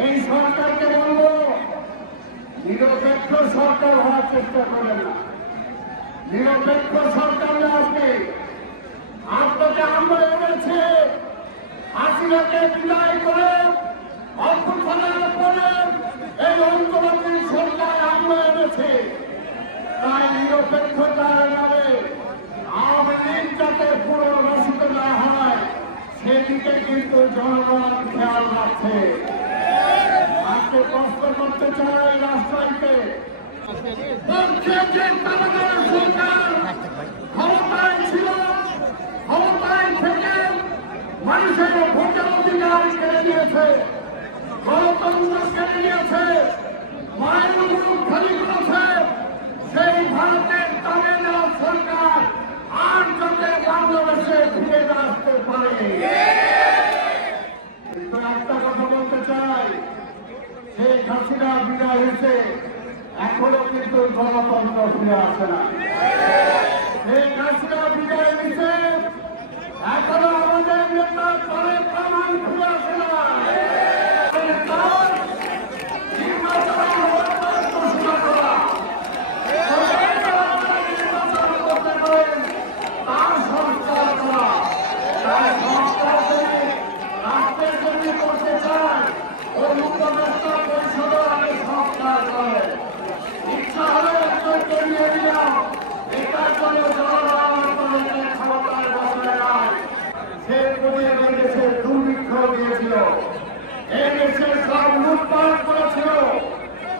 এই সরকারকে বলবো নিরপেক্ষ সরকার হওয়ার চেষ্টা করেন না। নিরপেক্ষ সরকার আসবে আপনাকে আমরা এনেছে হাসিনাকে বিদায় করে অভ্যুত্থানের পরে এই অন্তর্বর্তী সরকার আমরা এনেছে। তাই নিরপেক্ষতার নামে আওয়ামী লীগ যাতে পুনর্বাসিত না হয় সেদিকে কিন্তু জনগণ খেয়াল রাখছে। আজকে কষ্ট করতে চাই রাষ্ট্রকে ক্ষমতায় ছিল, ক্ষমতায় থেকে মানুষের ভোটের অধিকার কেড়ে নিয়েছে, গণতন্ত্র কেড়ে নিয়েছে, মায়ের মুখ খালি করেছে। সেই ভারতের তামিলনাড়ু সরকার আর যাতে বাংলাদেশে ফিরে আসতে পারে। কিন্তু একটা কথা বলতে চাই, সেই হাসিনা বিদায় হয়েছে, এখনো কিন্তু গণতন্ত্র ফিরে আসে না। সেই হাসিনা বিদায় হয়েছে, এখনো আমাদের নেতা দলের প্রমাণ ফিরে আসে না।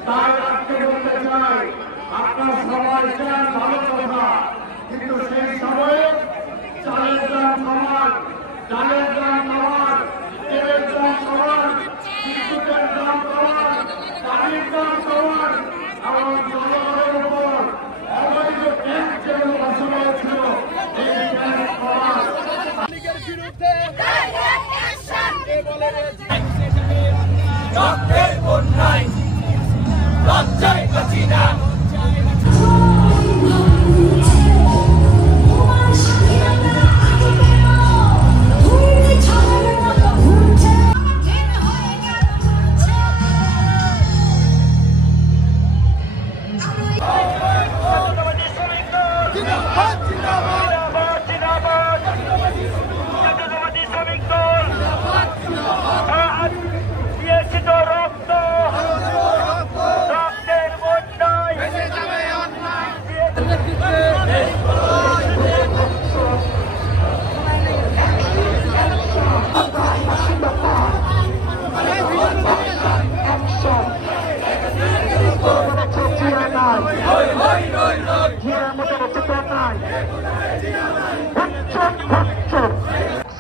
তাই আজকে বলতে চাই আপনার সবাই চান ভালো কথা, কিন্তু সেই সময়ে চালের দাম সমান, ডালের দাম সমান, তেলের দাম সমান, বিদ্যুতের দাম সমান, পানির দাম সমান, এবং জনগণের উপর অবৈধ ট্যাক্স যেগুলো বসানো হয়েছিল এই ট্যাক্স সমান। লজ্জায় বাঁচি না।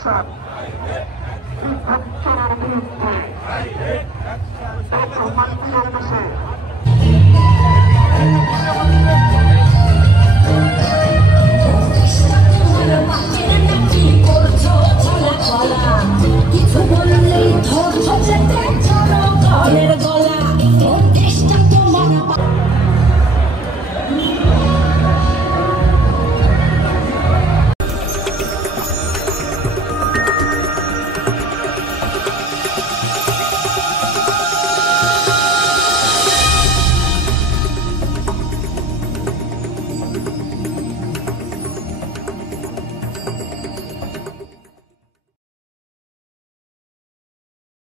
Stop.